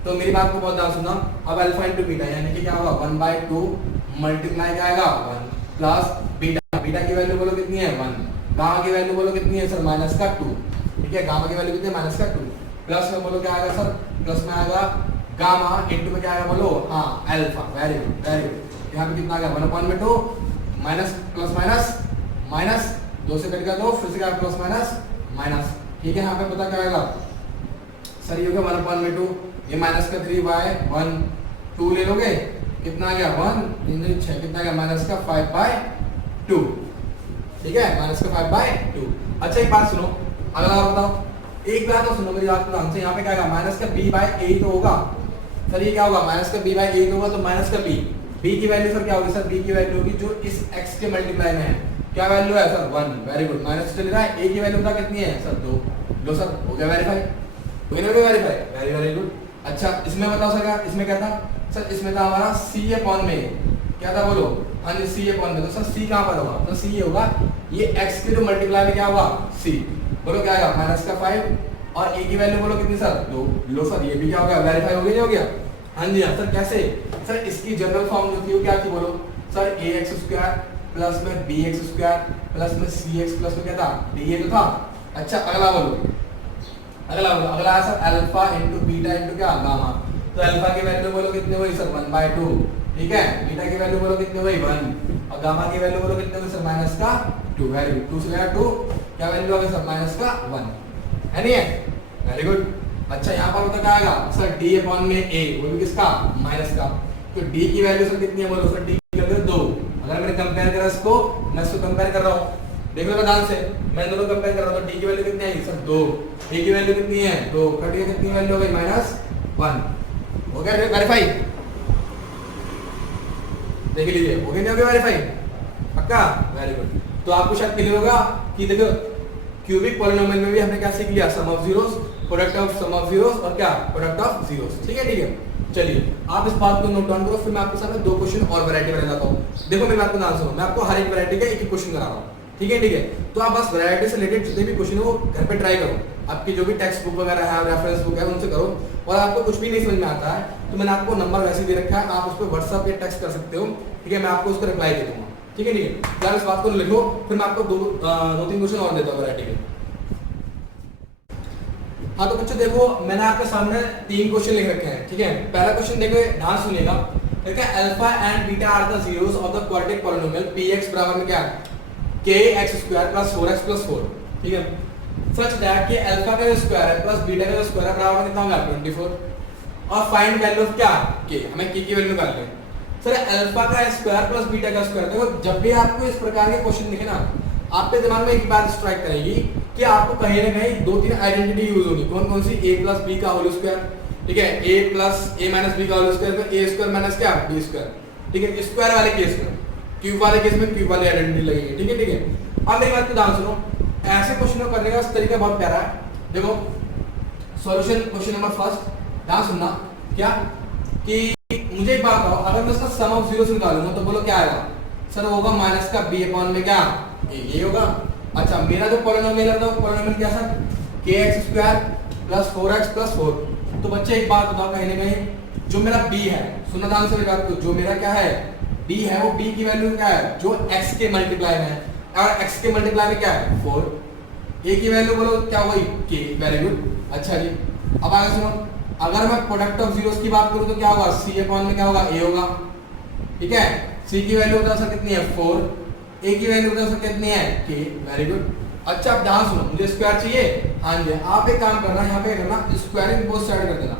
तो मेरी बात को बहुत ध्यान सुनना। अब अल्फा इंटू बीटा यानी कि क्या होगा 1/2 मल्टीप्लाई क्या आएगा 1 प्लस बीटा, बीटा की वैल्यू बोलो कितनी है 1, गामा की वैल्यू बोलो कितनी है सर माइनस का 2, ठीक है। गामा की वैल्यू कितनी है माइनस का 2, प्लस में बोलो क्या आएगा सर, प्लस में आएगा गामा इंटू में क्या आएगा बोलो हाँ alpha. Very good very good. यहाँ पे कितना आ गया 1/2 माइनस प्लस माइनस माइनस 2 से कट गया 2, फिर से क्या प्लस माइनस माइनस, ठीक है। यहाँ पे पता क्या आएगा सर, ये हो गया 1/2, ये माइनस का 3/1 2 ले लोगे, कितना आ गया 1 3 6, कितना आ गया माइनस का 5/2, ठीक है माइनस का 5/2। अच्छा एक बात सुनो, अगला और बताओ, एक बात तो सुनो मेरी बात ध्यान से। यहाँ पे क्या आएगा माइनस का b/8 होगा सर, ये क्या होगा माइनस का b/8 होगा, तो माइनस का b की वैल्यू सर क्या होगी सर, b की वैल्यू होगी जो इस x के मल्टीप्लाई में है, क्या वैल्यू है सर 1। वेरी गुड, माइनस चल रहा है, a की वैल्यू पता कितनी है सर 2, लो सर हो गया वेरीफाई, हो गया वेरीफाई, वेरी वेरी गुड। अच्छा इसमें बताओ सर क्या, इसमें क्या था सर, इसमें था हमारा c अपॉन में क्या था बोलो, हाँ जी c अपॉन में, तो सर c कहाँ पर होगा, तो c ये होगा ये x के जो मल्टीप्लाई में क्या होगा c, बोलो क्या आएगा माइनस का 5 और a की वैल्यू बोलो कितनी सर 2, लो सर ये भी क्या हो गया वेरीफाई हो गया, नहीं हो गया। हाँ जी हाँ सर कैसे सर, इसकी जनरल फॉर्म जो थी वो क्या थी बोलो सर ax² प्लस में bx² प्लस में cx प्लस में क्या था dA जो था। अच्छा अगला बोलो, अगला sir alpha into beta into क्या गामा, तो अल्फा की वैल्यू बोलो कितनी हुई सर 1/2, ठीक है। बीटा की वैल्यू बोलो कितनी हुई 1 और गामा की वैल्यू बोलो कितनी हुई सर माइनस का 2। वेरी गुड, 2 से गया 2, क्या वैल्यू आ गई सर माइनस का 1 है, नहीं है, वेरी गुड। अच्छा यहाँ पर होता क्या आएगा सर d अपॉन में a, वो भी किसका माइनस का, तो d की वैल्यू सर कितनी है बोलो सर, d की वैल्यू 2। अगर मैंने कंपेयर करा इसको, मैं इसको कंपेयर कर रहा हूँ, देख लो ध्यान से, मैं दोनों कंपेयर कर रहा हूँ, तो d की वैल्यू कितनी आई सर 2, a की वैल्यू कितनी है 2, कट गया कितनी वैल्यू हो गई -1, हो गया वेरीफाई, देख लीजिए हो गया नहीं हो गया वेरीफाई, पक्का वेरी गुड। तो आपको शायद क्लियर होगा कि देखो क्यूबिक पॉलिनोमियल में भी हमने क्या सीख लिया, sum of zeros, product of sum of zeros और क्या प्रोडक्ट ऑफ जीरोस, ठीक है। चलिए आप इस बात को नोट डाउन करो, फिर मैं आपके सामने 2 क्वेश्चन और वैरायटी बना देता हूँ। देखो मेरी बात को ध्यान सुनो, मैं आपको हर एक वैरायटी का एक एक क्वेश्चन करा रहा हूँ, ठीक है। तो आप बस वैरायटी से रिलेटेड जितने भी क्वेश्चन है वो घर पे ट्राई करो, आपकी जो भी टेक्स्ट बुक वगैरह है रेफरेंस बुक है उनसे करो, और आपको कुछ भी नहीं समझ में आता है तो मैंने आपको नंबर वैसे दे रखा है, आप उस पर व्हाट्सएप या टेक्स्ट कर सकते हो, ठीक है। मैं आपको उसका रिप्लाई दे दूंगा, ठीक है। यार इस बात को लिखो, फिर मैं आपको 2-3 क्वेश्चन और देता हूँ वैरायटी में। हाँ तो बच्चों देखो मैंने आपके सामने 3 क्वेश्चन लिख रखे हैं, ठीक है। पहला क्वेश्चन देखो, ध्यान सुनिएगा। देखिए alpha and beta are the zeros of the quadratic polynomial px बराबर में क्या है kx² + 4x + 4, ठीक है। सच दैट कि अल्फा का जो स्क्वायर है प्लस बीटा का जो स्क्वायर है बराबर कितना होगा 24, और फाइंड वैल्यू ऑफ क्या k, हमें k की वैल्यू निकालनी है। सर अल्फा का स्क्वायर प्लस बीटा का स्क्वायर, देखो जब भी आपको इस प्रकार के क्वेश्चन दिखे ना, आपके दिमाग में एक बात स्ट्राइक करेगी कि आपको कहीं ना कहीं 2-3 आइडेंटिटी यूज होगी। कौन कौन सी? a + b का होल स्क्वायर, ठीक है, a + a - b का होल स्क्वायर, तो a² - क्या b², ठीक है। स्क्वायर वाले केस में, क्यूब वाले केस में क्यूब वाली आइडेंटिटी लगेगी, ठीक है, ठीक है। अब मेरी बात को ध्यान सुनो, ऐसे क्वेश्चन को करने का तरीका बहुत प्यारा है। देखो सॉल्यूशन क्वेश्चन नंबर फर्स्ट, ध्यान सुनना, क्या कि मुझे एक बात बताओ, अगर मैं इसका सम ऑफ जीरोस निकालूंगा तो बोलो क्या आएगा? सर होगा माइनस का b/में क्या ये होगा। अच्छा मेरा जो पॉलिनोमियल है, तो पॉलिनोमियल क्या सर kx² + 4x + 4। तो बच्चे एक बात बताओ, कहीं ना कहीं जो मेरा b है, सुनना ध्यान से मेरी बात को, जो मेरा क्या है b है, वो b की वैल्यू क्या है जो x के मल्टीप्लाई में है, और x के मल्टीप्लाई में क्या है 4, a की वैल्यू बोलो क्या हुई k, वेरी गुड। अच्छा जी अब आगे सुनो, अगर मैं प्रोडक्ट ऑफ जीरोस की बात करूं तो क्या होगा c/में क्या होगा a होगा, ठीक है। c की वैल्यू बता सर कितनी है 4, a की वैल्यू बता सर कितनी है k, वेरी गुड। अच्छा अब ध्यान सुनो, मुझे स्क्वायर चाहिए, हाँ जी आप एक काम करना, यहाँ पे करना स्क्वायरिंग बोथ साइड कर देना।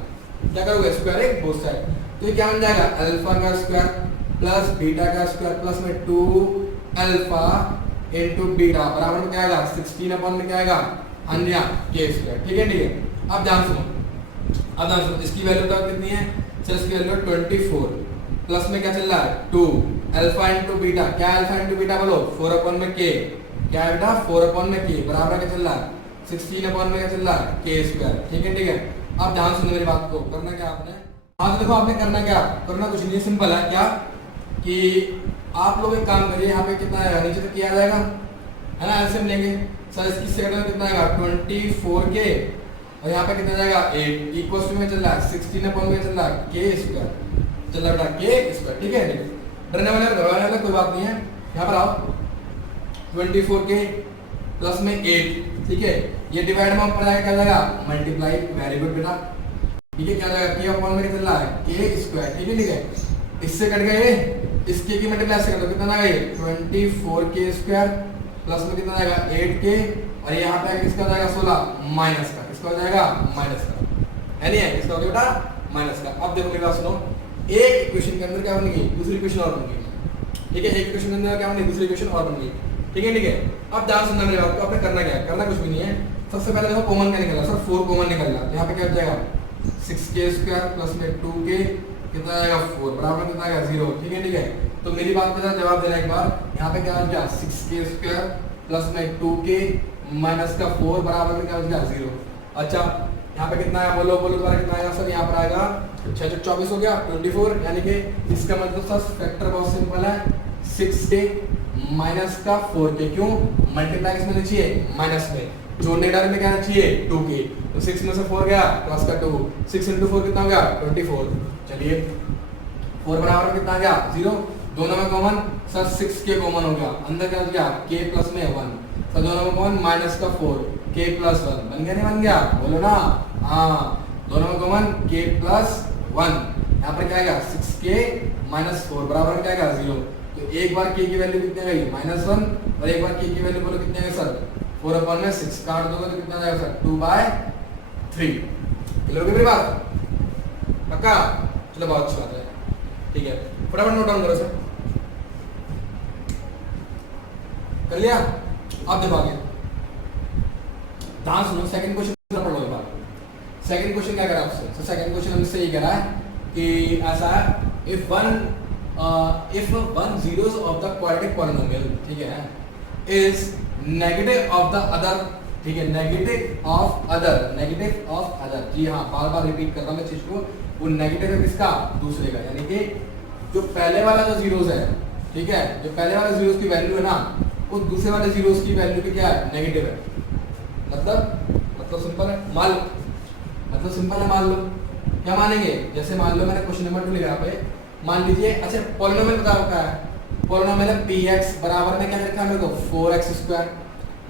क्या करोगे? स्क्वायरिंग बोथ साइड, तो ये क्या बन जाएगा अल्फा का स्क्वायर प्लस बीटा का स्क्वायर प्लस में 2 अल्फा इनटू बीटा बराबर में क्या आएगा 16/में क्या आएगा हाँ जी हाँ k², ठीक है, ठीक है। अब ध्यान सुनो, अब ध्यान सुनो, इसकी वैल्यू तो कितनी है सर? इसकी वैल्यू 24 प्लस में क्या चल रहा है 2 अल्फा इनटू बीटा, क्या अल्फा इनटू बीटा बोलो 4/में k, क्या है बेटा 4/में k बराबर क्या चल रहा है 16/में क्या चल रहा है k², ठीक है, ठीक है। अब ध्यान सुनो मेरी बात को, करना क्या आपने, हाँ तो देखो आपने करना क्या, करना कुछ नहीं, सिंपल है, क्या कि आप लोग एक काम करिए, यहाँ पे कितना आएगा नीचे तक किया जाएगा है ना, एलसीएम लेंगे सर, इसकी सेकंड में कितना आएगा 24k, और यहाँ पे कितना जाएगा 8 इक्वल्स टू में चल रहा है 16/में में चल रहा है k² चल रहा है बेटा k², ठीक है, डरने वाले घबराने वाला कोई बात नहीं है। यहाँ पर आओ 24k प्लस में 8, ठीक है, ये डिवाइड में ऊपर जाएगा क्या जाएगा मल्टीप्लाई, वेरी गुड बेटा, ठीक है, क्या जाएगा k/में कितना चल रहा है k², ठीक है, ठीक है। इससे कट गए इस k की मल्टीप्लाई से करो कितना आएगा 24k² प्लस में कितना आएगा 8k, और यहाँ पे किसका जाएगा 16 माइनस का, किसका हो जाएगा माइनस का, है नहीं है, किसका हो गया बेटा माइनस का। अब देखो मेरी बात सुनो, एक इक्वेशन के अंदर क्या बनेगी दूसरी इक्वेशन और बनेगी, ठीक है, एक इक्वेशन के अंदर क्या बनेगी दूसरी इक्वेशन और बनेगी, ठीक है, ठीक है। अब ध्यान सुनना मेरी बात को, आपने करना क्या है, करना कुछ भी नहीं है, सबसे पहले देखो कॉमन क्या निकला सर 4 कॉमन निकल रहा, तो यहाँ पे क्या हो जाएगा 6k² प्लस में 2k कितना आएगा 4 बराबर कितना आएगा 0, ठीक है, ठीक है। तो मेरी बात का जवाब देना एक बार, यहाँ पे क्या हो गया 6k² प्लस में 2k माइनस का 4 बराबर में क्या हो गया 0। अच्छा यहाँ पे कितना है बोलो बोलो दोबारा कितना आएगा सर? यहाँ पर आएगा 6/24 हो गया 24, यानी कि इसका मतलब सर फैक्टर बहुत सिंपल है 6k माइनस का 4k, क्यों मल्टीप्लाई किसमें होना चाहिए माइनस में, जोड़ने डालने में क्या होना चाहिए 2k, तो 6 में से 4 गया प्लस का 2, 6 × 4 कितना हो गया 24, चलिए 4 बराबर में कितना आ गया 0, दोनों में कॉमन सर 6k कॉमन हो गया, अंदर क्या हो गया k प्लस में 1, तो दोनों में कॉमन माइनस का 4 k प्लस 1, बन गया नहीं बन गया बोलो ना, हाँ दोनों में कॉमन k प्लस 1, यहाँ पर क्या आएगा 6k माइनस 4 बराबर में क्या आएगा 0, तो एक बार k की वैल्यू कितनी आ गई -1, और एक बार k की वैल्यू बोलो कितनी आ गई सर 4/6, काट दोगे तो कितना आएगा सर 2/3, क्लियर हो गई मेरी बात पक्का? चलो बहुत अच्छी बात है, ठीक है, फटाफट नोट डाउन करो सर, कर लिया? अब देखो आगे ध्यान सुनो, सेकंड क्वेश्चन पढ़ लो एक बार। सेकंड क्वेश्चन क्या करा आपसे? तो सेकंड क्वेश्चन हमसे ये करा है कि ऐसा है if one zeros of the quadratic polynomial, ठीक है, is negative of the other, ठीक है, negative of other, जी हाँ बार बार रिपीट कर रहा हूँ मैं चीज को, वो नेगेटिव है किसका दूसरे का, यानी कि जो पहले वाला जो जीरोस है, ठीक है, जो पहले वाले जीरोस की वैल्यू है ना, वो दूसरे वाले जीरोस की वैल्यू की क्या है नेगेटिव है, मतलब सिंपल है, मान लो मतलब सिंपल है, मान लो क्या मानेंगे, जैसे मान लो मैंने क्वेश्चन नंबर 2 लिखा यहाँ पे, मान लीजिए अच्छा पॉलिनोमियल बताओ क्या है, पॉलिनोमियल है px बराबर में क्या लिखा है मेरे को 4x²,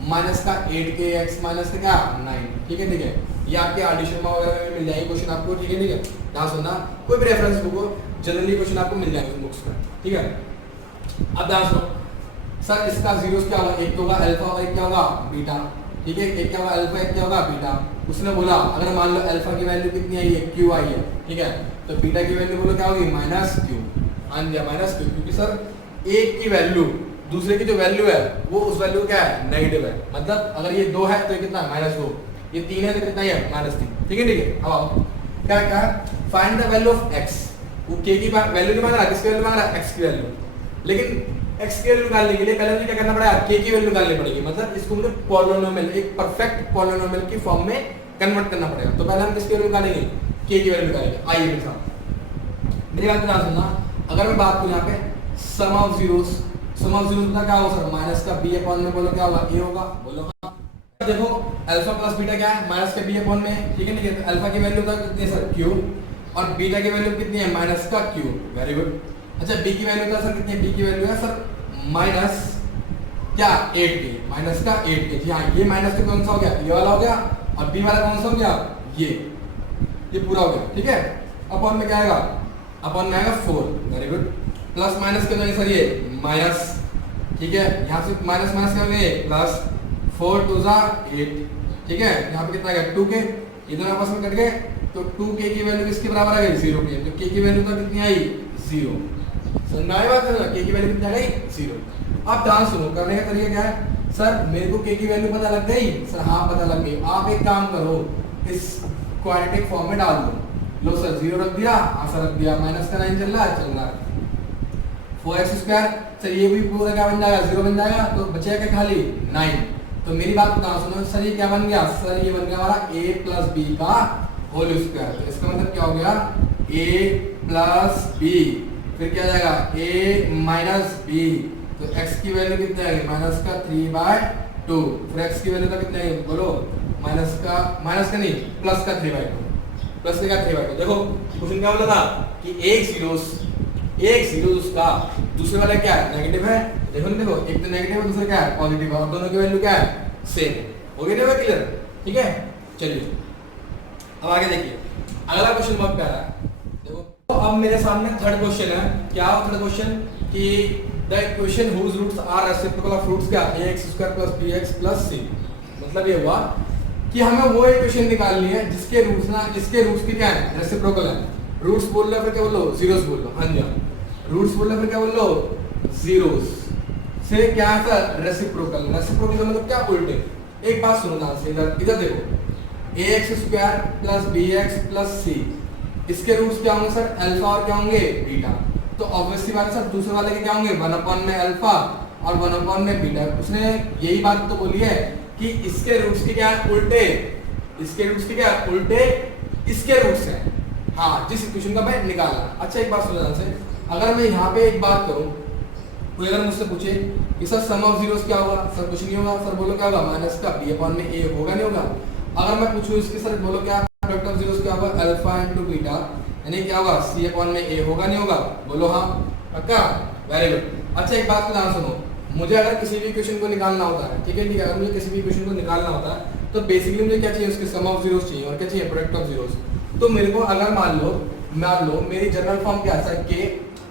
माइनस का 8kx माइनस का क्या 9, ठीक है ठीक है। ये आपके आदिशन वगैरह में मिल जाएगी क्वेश्चन आपको, ठीक है ठीक है। ध्यान सुनना, कोई भी रेफरेंस बुक हो जनरली क्वेश्चन आपको मिल जाएंगे बुक्स में, ठीक है। अब ध्यान सुनो सर, इसका जीरोस क्या होगा, एक तो होगा अल्फा और एक क्या होगा बीटा, ठीक है। एक क्या होगा अल्फा, एक क्या होगा बीटा। उसने बोला अगर मान लो अल्फा की वैल्यू कितनी आई है, क्यू आई है, ठीक है, तो बीटा की वैल्यू बोलो क्या होगी माइनस क्यू, हाँ जी माइनस क्यू, क्योंकि सर एक की वैल्यू दूसरे की जो वैल्यू है वो उस वैल्यू क्या है नेगेटिव है, मतलब अगर ये 2 है तो ये कितना है -2, ये 3 है तो कितना है -3, ठीक है ठीक है। अब आओ क्या क्या find the value of x, वो k की वैल्यू नहीं मांग रहा, किसकी वैल्यू मांग रहा है x की वैल्यू, लेकिन x की वैल्यू निकालने के लिए पहले मुझे क्या करना पड़ेगा, k की वैल्यू निकालनी पड़ेगी, मतलब इसको मुझे पॉलिनोमियल एक परफेक्ट पॉलिनोमियल की फॉर्म में कन्वर्ट करना पड़ेगा। तो पहले हम किसकी वैल्यू निकालेंगे, k की वैल्यू निकालेंगे। आइए मेरे साथ मेरी बात ध्यान सुनना, अगर मैं बात करूं यहाँ पे sum of zeros, sum of zeros का क्या होगा सर माइनस का b अपॉन में बोलो क्या होगा a होगा, बोलो हाँ। देखो अल्फा प्लस बीटा क्या है माइनस का b अपॉन में, ठीक है ठीक है। अल्फा की वैल्यू का कितनी है सर q, और बीटा की वैल्यू कितनी है माइनस का q, वेरी गुड। अच्छा b की वैल्यू का सर कितनी है, b की वैल्यू है सर माइनस क्या 8k, माइनस का 8k, जी हाँ। ये माइनस का कौन सा हो गया, ये वाला हो गया, और b वाला कौन सा हो गया, ये पूरा हो गया, ठीक है। अपॉन में क्या आएगा, अपॉन में आएगा 4, वेरी गुड। प्लस माइनस के सर ये माइनस, ठीक है, यहाँ से माइनस माइनस क्या होंगे प्लस, 4 2 8, ठीक है। यहाँ पे कितना आ गया 2k, ये दोनों आपस में कट गए, तो 2k की वैल्यू किसके बराबर आ गई 0 की, तो k की वैल्यू तो कितनी आई 0, समझ आई बात है, k की वैल्यू कितनी आ गई 0। अब ध्यान सुनो, करने का तरीका क्या है सर, मेरे को k की वैल्यू पता लग गई सर, हाँ पता लग गई। आप एक काम करो, इस क्वाड्रेटिक फॉर्म में डाल दो, लो सर 0 रख दिया, आंसर रख दिया, माइनस का 9 चल रहा है 4x स्क्वायर, सर ये भी पूरा क्या बन जाएगा 0 बन जाएगा, तो बचेगा क्या खाली 9। तो मेरी बात ध्यान सुनो सर, ये क्या बन गया सर, ये बन गया हमारा a प्लस b का होल स्क्वायर, तो इसका मतलब क्या हो गया a प्लस b, फिर क्या जाएगा a माइनस b, तो x की वैल्यू कितनी आएगी माइनस का 3/2, फिर x की वैल्यू का कितना है बोलो माइनस का नहीं प्लस का 3/2, प्लस का 3/2। देखो क्वेश्चन क्या बोला था कि एक जीरो उसका दूसरे वाला क्या है नेगेटिव है, देखो ना देखो एक तो नेगेटिव है दूसरा क्या है पॉजिटिव है, और दोनों की वैल्यू क्या है सेम है, हो गया ना क्लियर, ठीक है। चलिए अब आगे देखिए अगला क्वेश्चन बहुत प्यारा है, देखो तो अब मेरे सामने थर्ड क्वेश्चन है, क्या थर्ड क्वेश्चन कि the equation whose roots are reciprocal of roots क्या ax² + bx + c, मतलब ये हुआ कि हमें वो इक्वेशन निकालनी है जिसके रूट्स की क्या है रेसिप्रोकल है। रूट्स बोल रहे फिर क्या बोल लो जीरोस बोल लो, हाँ जी रूट्स बोल रहे फिर क्या बोल लो जीरोस से क्या है सर रेसिप्रोकल, रेसिप्रोकल का मतलब क्या उल्टे। एक बात सुनो ध्यान से, इधर देखो ax² + bx + c, इसके रूट्स क्या होंगे सर अल्फा और क्या होंगे बीटा, तो ऑब्वियसली बात है सर दूसरे वाले के क्या होंगे 1 में अल्फा और 1 में बीटा। उसने यही बात तो बोली है कि इसके रूट्स के क्या उल्टे, इसके रूट्स के क्या उल्टे इसके रूट्स हैं, हाँ जिस इक्वेशन का मैं निकालना। अच्छा एक बात सुनो ध्यान से, अगर मैं यहाँ पे एक बात करूँ, कोई अगर मुझसे पूछे कि सर सम ऑफ जीरोस क्या होगा, सर कुछ नहीं होगा, सर बोलो क्या होगा माइनस का b अपॉन में a होगा नहीं होगा। अगर मैं पूछूं इसके सर बोलो क्या प्रोडक्ट ऑफ जीरोस क्या होगा अल्फा इनटू बीटा, यानी क्या होगा c अपॉन में a होगा नहीं होगा, बोलो हाँ पक्का, वेरी गुड। अच्छा एक बात को ध्यान सुनो, मुझे अगर किसी भी इक्वेशन को निकालना होता है, ठीक है ठीक है, अगर मुझे किसी भी इक्वेशन को निकालना होता है तो बेसिकली मुझे क्या चाहिए उसके सम ऑफ जीरोस चाहिए और क्या चाहिए प्रोडक्ट ऑफ जीरोस। तो मेरे को अगर मान लो मेरी जनरल फॉर्म क्या है सर k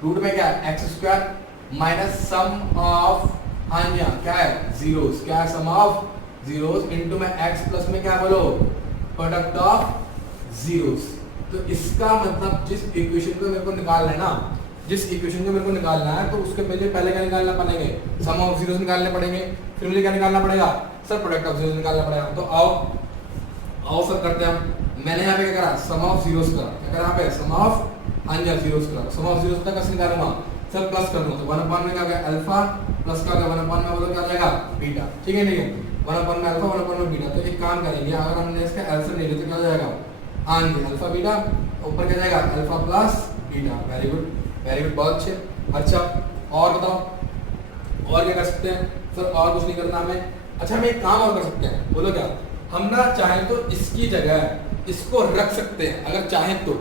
रूट में क्या है x² माइनस सम ऑफ हाँ जी हाँ क्या है जीरोस, क्या है सम ऑफ जीरोस इनटू में x प्लस में क्या बोलो प्रोडक्ट ऑफ जीरोस। तो इसका मतलब जिस इक्वेशन को मेरे को निकालना है ना, जिस इक्वेशन को मेरे को निकालना है तो उसके पहले क्या निकालना पड़ेंगे सम ऑफ जीरोस निकालने पड़ेंगे, फिर मुझे क्या निकालना पड़ेगा सर प्रोडक्ट ऑफ जीरोस निकालना पड़ेगा। तो आओ सर करते हैं हम। मैंने यहाँ पे क्या करा सम ऑफ जीरोस का, क्या करा यहाँ पे सम ऑफ हाँ जीरोस का, सम ऑफ जीरोस का कैसे निकालूंगा सर प्लस कर दूंगा, तो 1 अपॉन में क्या होगा अल्फा प्लस का 1 अपॉन में बोलो क्या जाएगा बीटा, ठीक है ठीक है 1 अपॉन में अल्फा 1 अपॉन में बीटा। तो एक काम करेंगे अगर हमने इसका एलसीएम ले लिया तो क्या हो जाएगा हाँ जी अल्फा बीटा, ऊपर क्या जाएगा alpha plus beta, very good बहुत अच्छे। अच्छा और बताओ और क्या कर सकते हैं सर, और कुछ नहीं करना हमें। अच्छा हम एक काम और कर सकते हैं, बोलो क्या, हम ना चाहें तो इसकी जगह इसको रख सकते हैं अगर चाहें तो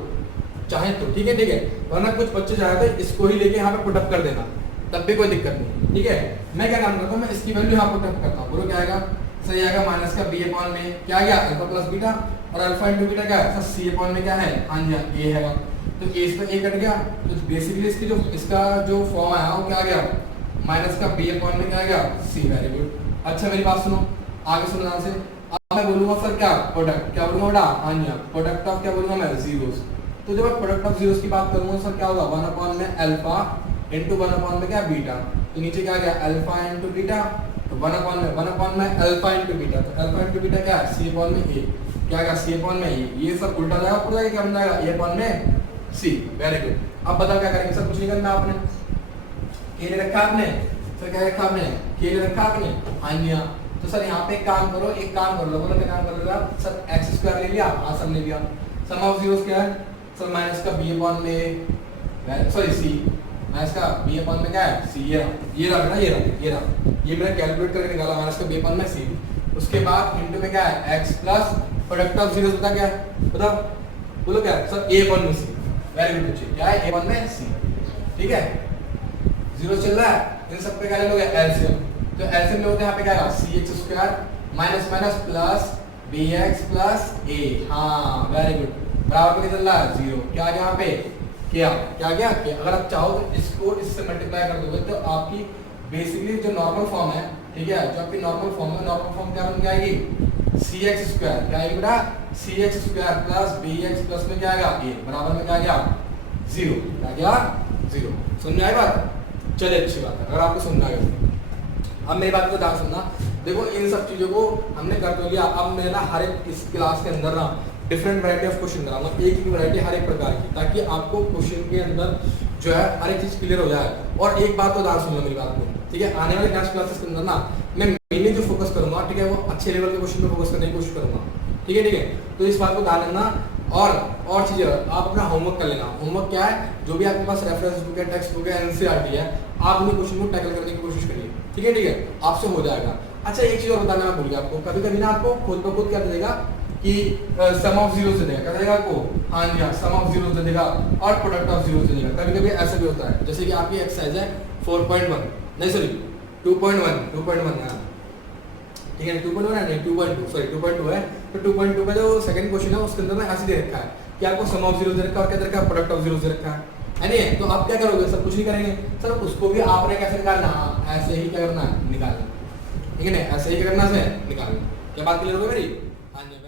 ठीक है, वरना कुछ बच्चे चाहे थे इसको ही लेके यहाँ पे पुटअप कर देना, तब भी कोई दिक्कत नहीं, ठीक है। मैं क्या काम करता हूँ, मैं इसकी वैल्यू यहाँ पुट अप करता हूँ। बोलो क्या आएगा, सही आएगा माइनस का बी अपॉन में क्या आ गया अल्फा प्लस बीटा, और अल्फा इंटू बीटा क्या है, सी अपॉन में क्या है, हाँ जी ए है। तो ए से ए कट गया, तो बेसिकली इसकी जो इसका जो फॉर्म आया वो क्या आ गया, माइनस का बी अपॉन में क्या आ गया सी। Very good. अच्छा मेरी बात सुनो, आगे सुनो ध्यान से। अब मैं बोलूंगा सर क्या प्रोडक्ट, क्या बोलूंगा बेटा, हाँ जी प्रोडक्ट ऑफ क्या बोलूंगा मैं, जीरोस। तो जब मैं प्रोडक्ट ऑफ जीरोस की बात करूंगा सर क्या होगा, 1 अपॉन में अल्फा इंटू 1 अपॉन में क्या बीटा। तो नीचे क्या आ गया अल्फा इंटू बीटा, तो 1 अपॉन में अल्फा इंटू बीटा, तो अल्फा इंटू बीटा क्या है, सी अपॉन में ए, क्या आ गया सी अपॉन में ए। ये सब उल्टा जाएगा, ऊपर जाएगा क्या बन जाएगा, ए अपॉन में सी। Very good. अब बताओ क्या करेंगे सर, कुछ नहीं करना आपने, के ले रखा आपने, सर क्या रखा आपने, के ले रखा आपने, हाँ जी हाँ। तो सर यहाँ पे एक काम करो, एक काम कर लो, बोलो क्या काम कर लो आप, सर एक्स स्क्वायर ले लिया, हाँ सर ले लिया। सम ऑफ जीरोस क्या है सर, माइनस का बी अपॉन में, सॉरी सी, माइनस का बी अपॉन में क्या है सी, ये रहा ना, ये मैंने कैलकुलेट करके निकाला, माइनस का बी अपॉन में सी। उसके बाद इंटू में क्या है x plus product of zeros, पता क्या है, बताओ बोलो क्या है सर, ए अपॉन में सी। वेरी गुड बच्चे, क्या है ए अपॉन में सी, ठीक है। जीरो चल रहा है, इन सब पे क्या ले लोगे एलसीएम, तो एलसीएम में होते हैं यहाँ पे क्या है C X square minus minus plus B X plus A, हाँ वेरी गुड, बराबर में चल रहा है जीरो। क्या गया यहाँ पे, क्या गया क्या। अगर आप चाहो तो इसको इससे मल्टीप्लाई कर दोगे तो आपकी बेसिकली जो नॉर्मल फॉर्म है, ठीक है, जो आपकी नॉर्मल फॉर्म है, नॉर्मल फॉर्म क्या बन जाएगी, सी एक्स स्क्वायर, क्या आएगी बेटा C X square plus B X plus में क्या आएगा ए, बराबर में क्या गया जीरो, क्या गया जीरो। समझ में आई बात, चलिए अच्छी बात है, अगर आपको समझना है। अब मेरी बात को ध्यान सुनना, देखो इन सब चीज़ों को हमने कर तो लिया। अब मैं ना हर एक इस क्लास के अंदर ना डिफरेंट वैरायटी ऑफ क्वेश्चन कराऊंगा, एक ही वैरायटी हर एक प्रकार की, ताकि आपको क्वेश्चन के अंदर जो है हर एक चीज़ क्लियर हो जाए। और एक बात तो ध्यान सुन लो मेरी बात को, ठीक है, आने वाले नेक्स्ट क्लासेस के अंदर ना मैं मेनली जो फोकस करूंगा, ठीक है, वो अच्छे लेवल के क्वेश्चन पे फोकस करने की कोशिश करूंगा, ठीक है। तो इस बात को ध्यान रखना। और चीज़ें आप अपना होमवर्क कर लेना। होमवर्क क्या है, जो भी आपके पास रेफरेंस बुक है, टेक्स्ट बुक है, एनसीईआरटी है, आप उन्हें क्वेश्चन को टैकल करने की कोशिश करिए, ठीक है, आपसे हो जाएगा। अच्छा एक चीज़ और बताना मैं भूल गया आपको, कभी कभी ना आपको खुद ब खुद क्या दे देगा कि सम ऑफ जीरोस दे देगा, क्या देगा आपको, हाँ जी हाँ, सम ऑफ जीरोस दे देगा और प्रोडक्ट ऑफ जीरोस दे देगा। कभी कभी ऐसा भी होता है, जैसे कि आपकी एक्सरसाइज है 4.1, नहीं सॉरी 2.1 है, ठीक है, 2.1 है नहीं 2.2, सॉरी 2.2 है। तो 2.2 का जो सेकंड क्वेश्चन है उसके अंदर ना ऐसे दे रखा है कि आपको सम ऑफ जीरोस दे रखा है और क्या दे रखा है, प्रोडक्ट ऑफ जीरोस दे रखा है नहीं। तो आप क्या करोगे सर, कुछ नहीं करेंगे सर, उसको भी आपने कैसे निकालना, ऐसे ही क्या करना है निकालना, ठीक है ना, ऐसे ही क्या करना है निकालना। क्या बात क्लियर हो गई मेरी, हाँ जी।